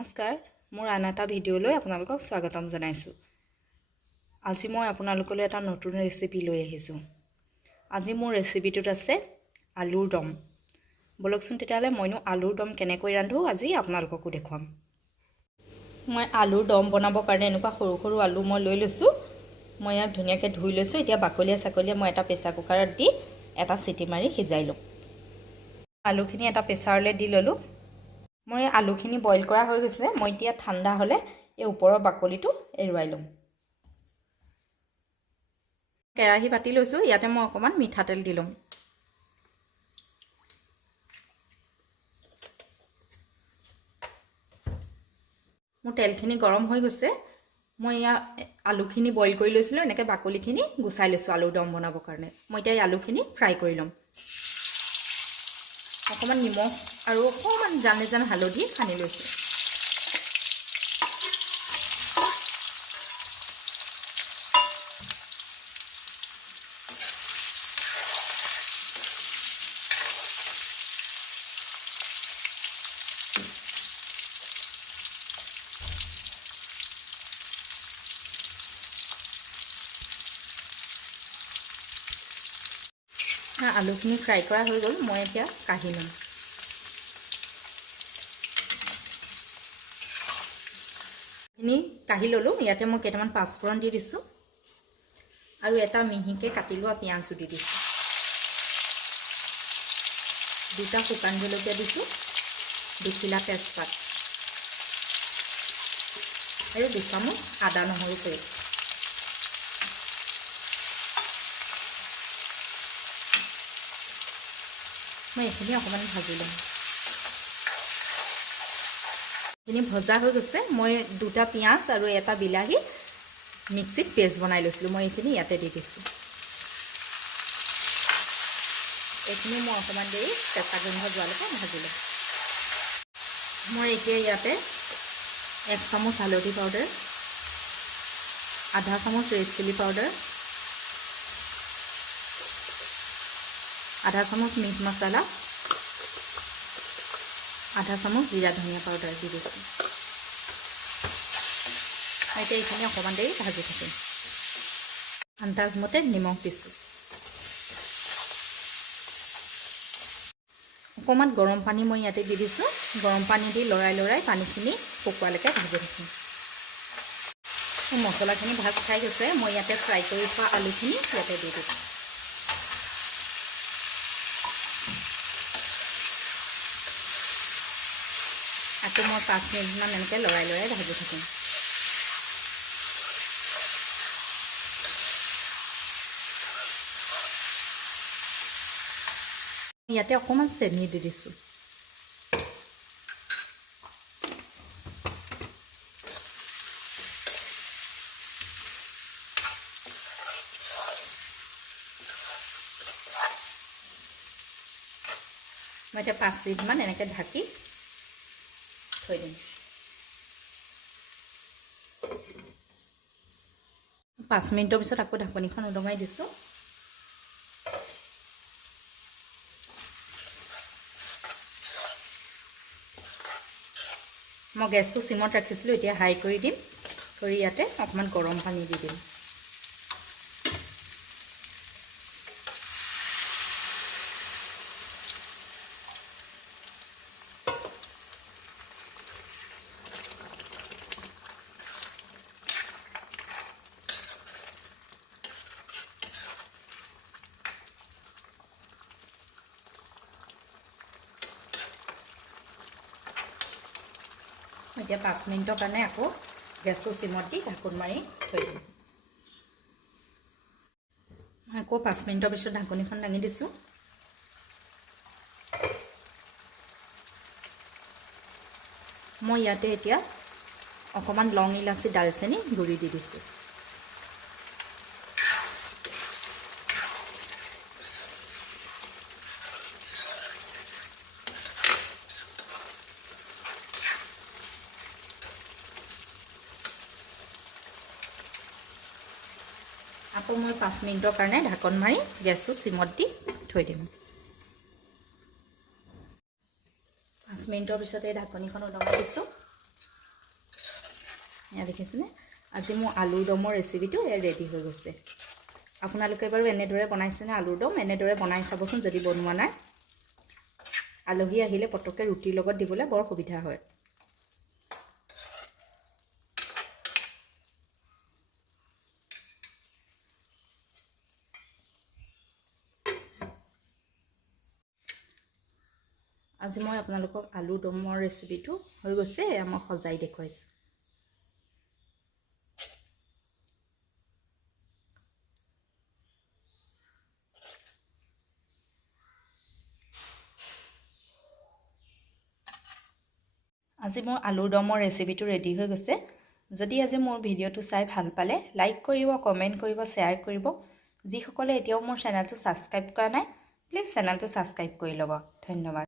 নমস্কাৰ, মোৰ আন এটা ভিডিঅ'লৈ আপোনালোকক স্বাগতম জনাইছোঁ। আজি মই আপোনালোকলৈ এটা নতুন ৰেচিপি লৈ আহিছোঁ। আজি মোৰ ৰেচিপিটোত আছে আলুৰ দম। বলকচোন তেতিয়াহ'লে মইনো আলুৰ দম কেনেকৈ ৰান্ধো আজি আপোনালোককো দেখুৱাম। মই আলুৰ দম বনাবৰ কাৰণে এনেকুৱা সৰু সৰু আলু মই লৈ লৈছোঁ। মই ইয়াক ধুনীয়াকৈ ধুই লৈছোঁ। এতিয়া বাকলিয়ে মই এটা প্ৰেছাৰ কুকাৰত দি এটা চিটি মাৰি সিজাই লওঁ। আলুখিনি এটা প্ৰেছাৰলৈ দি ল'লোঁ। মই আলুখিনি বইল কৰা হৈ গৈছে। মই এতিয়া ঠাণ্ডা হ'লে এই ওপৰৰ বাকলিটো এৰুৱাই ল'ম। কেৰাহী পাতি লৈছোঁ। ইয়াতে মই অকণমান মিঠাতেল দি ল'ম। মোৰ তেলখিনি গৰম হৈ গৈছে। মই এয়া আলুখিনি বইল কৰি লৈছিলোঁ। এনেকৈ বাকলিখিনি গুচাই লৈছোঁ আলুৰ দম বনাবৰ কাৰণে। মই এতিয়া এই আলুখিনি ফ্ৰাই কৰি ল'ম। অকণমান নিমখ আৰু অকণমান জান হালধি সানি লৈছোঁ। আলুখিনি ফ্ৰাই কৰা হৈ গ'ল। মই এতিয়া কাঢ়ি ল'ম। কাঢ়ি ল'লোঁ। ইয়াতে মই কেইটামান পাঁচফোৰণ দি দিছোঁ আৰু এটা মিহিকৈ কাটি লোৱা পিঁয়াজো দি দিছোঁ। দুটা শুকান জলকীয়া দিছোঁ, দুখিলা তেজপাত আৰু দুচামুচ আদা নহৰু পেষ্ট। মই এইখিনি অকণমান ভাজি ল'ম। এইখিনি ভজা হৈ গৈছে। মই দুটা পিঁয়াজ আৰু এটা বিলাহী মিক্সিত পেষ্ট বনাই লৈছিলোঁ। মই এইখিনি ইয়াতে দি দিছোঁ। এইখিনি মই অকণমান দেৰি কেঁচা গোন্ধ যোৱালৈকে ভাজি ল'ম। মই এতিয়া ইয়াতে 1 চামুচ হালধি পাউডাৰ, আধা চামুচ ৰেড চিলি পাউডাৰ, আধা চামুচ মিট মছলা, আধা চামুচ জিৰা ধনিয়া পাউডাৰ দি দিছোঁ। এতিয়া এইখিনি অকণমান দেৰি ভাজি থাকিম। আন্দাজমতে নিমখ দিছোঁ। অকণমান গৰম পানী মই ইয়াতে দি দিছোঁ। গৰম পানী দি লৰাই পানীখিনি শুকোৱালৈকে ভাজি থাকিম। মছলাখিনি ভাজ খাই গৈছে। মই ইয়াতে ফ্ৰাই কৰি থোৱা আলুখিনি ইয়াতে দি দিছোঁ। আকৌ মই 5 মিনিটমান এনেকৈ লৰাই ভাজি থাকিম। ইয়াতে অকণমান চেনি দি দিছোঁ। মই এতিয়া 5 মিনিটমান এনেকৈ ঢাকি থৈ দিম। 5 মিনিটৰ পিছত আকৌ ঢাকনিখন উদঙাই দিছোঁ। মই গেছটো চিমত ৰাখিছিলোঁ। এতিয়া হাই কৰি দিম। কৰি ইয়াতে অকণমান গৰম পানী দি দিম। এতিয়া 5 মিনিটৰ কাৰণে আকৌ গেছটো চিমত দি ঢাকোন মাৰি থৈ দিম। আকৌ 5 মিনিটৰ পিছত ঢাকনিখন দাঙি দিছোঁ। মই ইয়াতে এতিয়া অকণমান লং ইলাচি দালচেনি গুড়ি দি দিছোঁ। আকৌ মই 5 মিনিটৰ কাৰণে ঢাকন মাৰি গেছটো চিমত দি থৈ দিম। 5 মিনিটৰ পিছতে ঢাকনিখন উদঙাই দিছোঁ। এয়া দেখিছেনে আজি মোৰ আলুৰ দমৰ ৰেচিপিটো ৰেডি হৈ গৈছে আপোনালোকে বাৰু এনেদৰে বনাইছেনে আলুৰ দম এনেদৰে বনাই চাবচোন যদি বনোৱা নাই আলহী আহিলে পটককৈ ৰুটিৰ লগত দিবলৈ বৰ সুবিধা হয় আজি মই আপোনালোকক আলু দমৰ ৰেচিপিটো হৈ গৈছে মই সজাই দেখুৱাইছোঁ আজি মোৰ আলুৰ দমৰ ৰেচিপিটো ৰেডি হৈ গৈছে যদি আজি মোৰ ভিডিঅ'টো চাই ভাল পালে লাইক কৰিব কমেণ্ট কৰিব শ্বেয়াৰ কৰিব যিসকলে এতিয়াও মোৰ চেনেলটো ছাবস্ক্ৰাইব কৰা নাই প্লিজ চেনেলটো ছাবস্ক্ৰাইব কৰি ল'ব ধন্যবাদ